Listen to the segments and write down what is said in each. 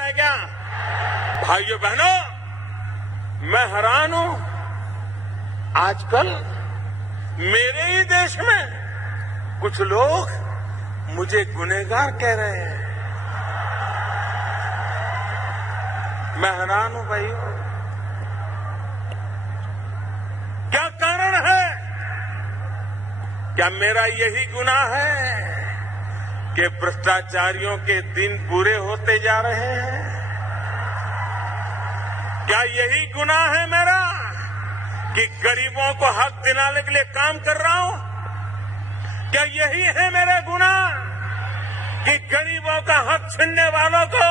है क्या? भाइयों बहनों, मैं हैरान हूं, आजकल मेरे ही देश में कुछ लोग मुझे गुनहगार कह रहे हैं। मैं हैरान हूं भाइयों, क्या कारण है? क्या मेरा यही गुनाह है कि भ्रष्टाचारियों के दिन बुरे होते जा रहे हैं? क्या यही गुनाह है मेरा कि गरीबों को हक दिलाने के लिए काम कर रहा हूं? क्या यही है मेरा गुनाह कि गरीबों का हक छीनने वालों को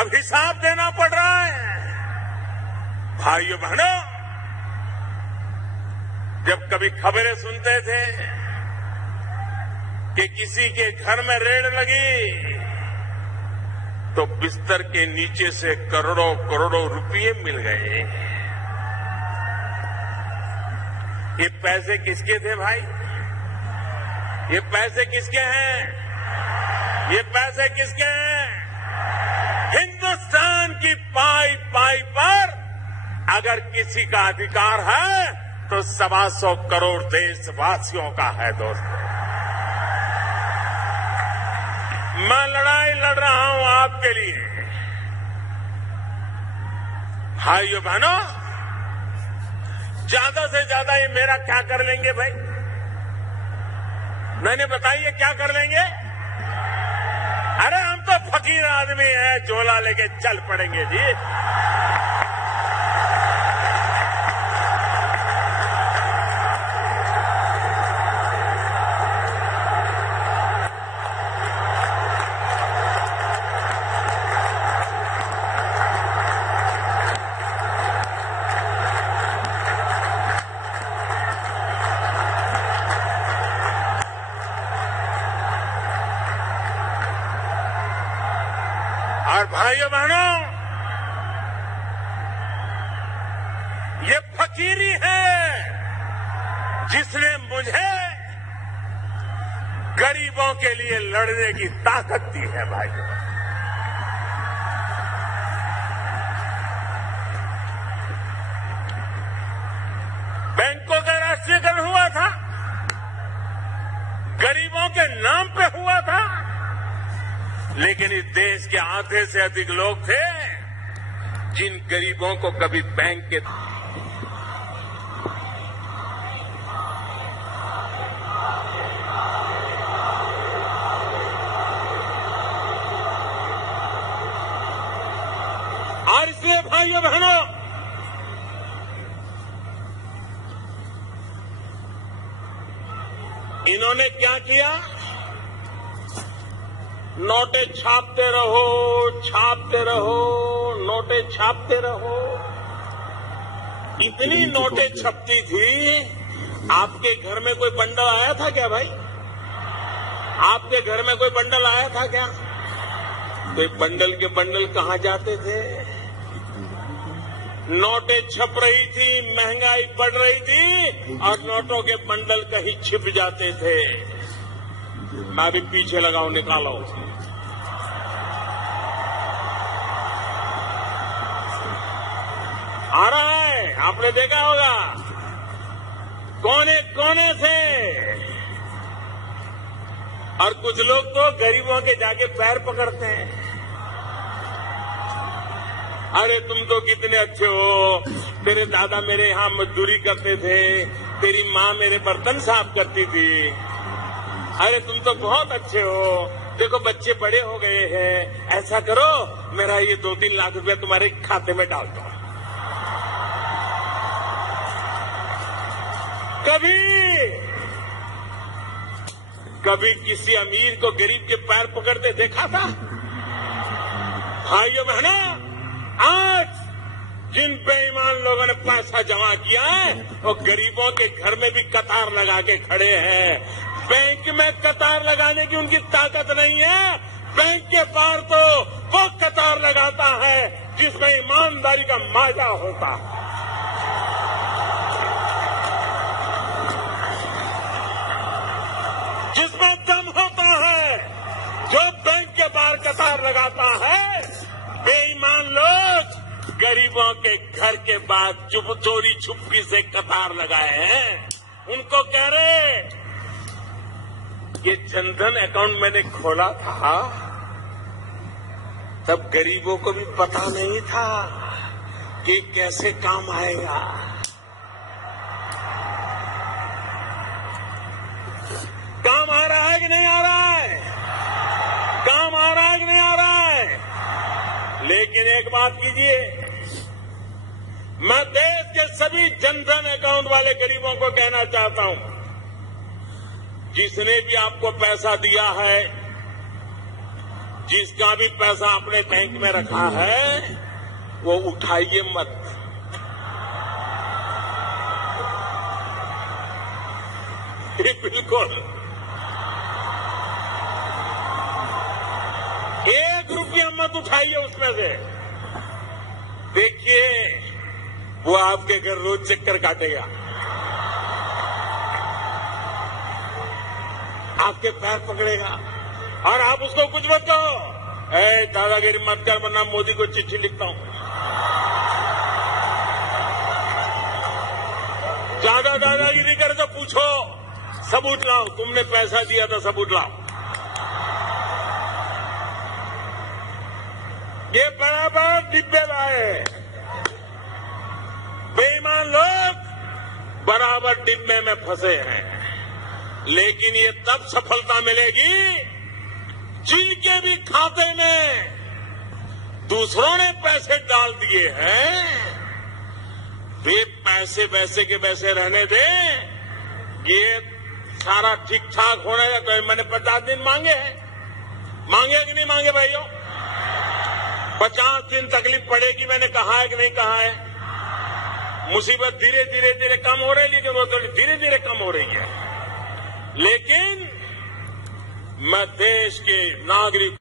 अब हिसाब देना पड़ रहा है? भाइयों बहनों, जब कभी खबरें सुनते थे कि किसी के घर में रेड लगी तो बिस्तर के नीचे से करोड़ों करोड़ों रुपये मिल गए। ये पैसे किसके थे भाई? ये पैसे किसके हैं? ये पैसे किसके हैं? हिंदुस्तान की पाई पाई पर अगर किसी का अधिकार है तो 125 करोड़ देशवासियों का है। दोस्तों, मैं लड़ाई लड़ रहा हूं आपके लिए। भाइयों बहनों, ज्यादा से ज्यादा ये मेरा क्या कर लेंगे भाई? मैंने बताइए क्या कर लेंगे? अरे हम तो फकीर आदमी हैं, झोला लेके चल पड़ेंगे जी। और भाइयों बहनों, ये फकीरी है जिसने मुझे गरीबों के लिए लड़ने की ताकत दी है। भाइयों, बैंकों का राष्ट्रीयकरण हुआ था, गरीबों के नाम पे हुआ था, लेकिन इस देश के आधे से अधिक लोग थे जिन गरीबों को कभी बैंक के और इसलिए भाइयों बहनों, इन्होंने क्या किया? नोटे छापते रहो, छापते रहो, नोटे छापते रहो। इतनी नोटें छपती थी, आपके घर में कोई बंडल आया था क्या भाई? आपके घर में कोई बंडल आया था क्या? तो ये बंडल के बंडल कहां जाते थे? नोटें छप रही थी, महंगाई बढ़ रही थी और नोटों के बंडल कहीं छिप जाते थे। मैं भी पीछे लगाऊं, निकालो। आ रहा है, आपने देखा होगा, कोने कोने से। और कुछ लोग तो गरीबों के जाके पैर पकड़ते हैं। अरे तुम तो कितने अच्छे हो, तेरे दादा मेरे यहां मजदूरी करते थे, तेरी माँ मेरे बर्तन साफ करती थी। अरे तुम तो बहुत अच्छे हो, देखो बच्चे बड़े हो गए हैं, ऐसा करो मेरा ये 2-3 लाख रुपया तुम्हारे खाते में डाल दो। कभी किसी अमीर को गरीब के पैर पकड़ते देखा था? भाइयों बहनों, आज जिन बेईमान लोगों ने पैसा जमा किया है वो गरीबों के घर में भी कतार लगा के खड़े हैं। बैंक में कतार लगाने की उनकी ताकत नहीं है। बैंक के पार तो वो कतार लगाता है जिसमें ईमानदारी का माजा होता है। जिसमें दम होता है, जो बैंक के बाहर कतार लगाता है गरीबों के घर के बाद चोरी छुपी से कतार लगाए हैं, उनको कह रहे ये जनधन अकाउंट मैंने खोला था तब गरीबों को भी पता नहीं था कि कैसे काम आएगा। काम आ रहा है कि नहीं आ रहा है? काम आ रहा है कि नहीं आ रहा है? लेकिन एक बात कीजिए, मैं देश के सभी जनधन अकाउंट वाले गरीबों को कहना चाहता हूं, जिसने भी आपको पैसा दिया है, जिसका भी पैसा अपने बैंक में रखा है, वो उठाइए मत। बिल्कुल 1 रुपया मत उठाइए उसमें से। देखिए वो आपके घर रोज चक्कर काटेगा, आपके पैर पकड़ेगा और आप उसको कुछ मत कहो, दादागिरी मत कर वरना मोदी को चिट्ठी लिखता हूं। ज्यादा दादागिरी करे तो पूछो, सबूत लाओ, तुमने पैसा दिया था सबूत लाओ। ये बराबर डिब्बे लाए, बेईमान लोग बराबर डिब्बे में फंसे हैं। लेकिन ये तब सफलता मिलेगी जिनके भी खाते में दूसरों ने पैसे डाल दिए हैं, वे पैसे वैसे के वैसे रहने दें। ये सारा ठीक ठाक होने का तो मैंने 50 दिन मांगे हैं, मांगे कि नहीं मांगे भाइयों? 50 दिन तकलीफ पड़ेगी, मैंने कहा है कि नहीं कहा है? मुसीबत धीरे धीरे कम हो रही है, लेकिन वो तो धीरे धीरे कम हो रही है। लेकिन मैं देश के नागरिक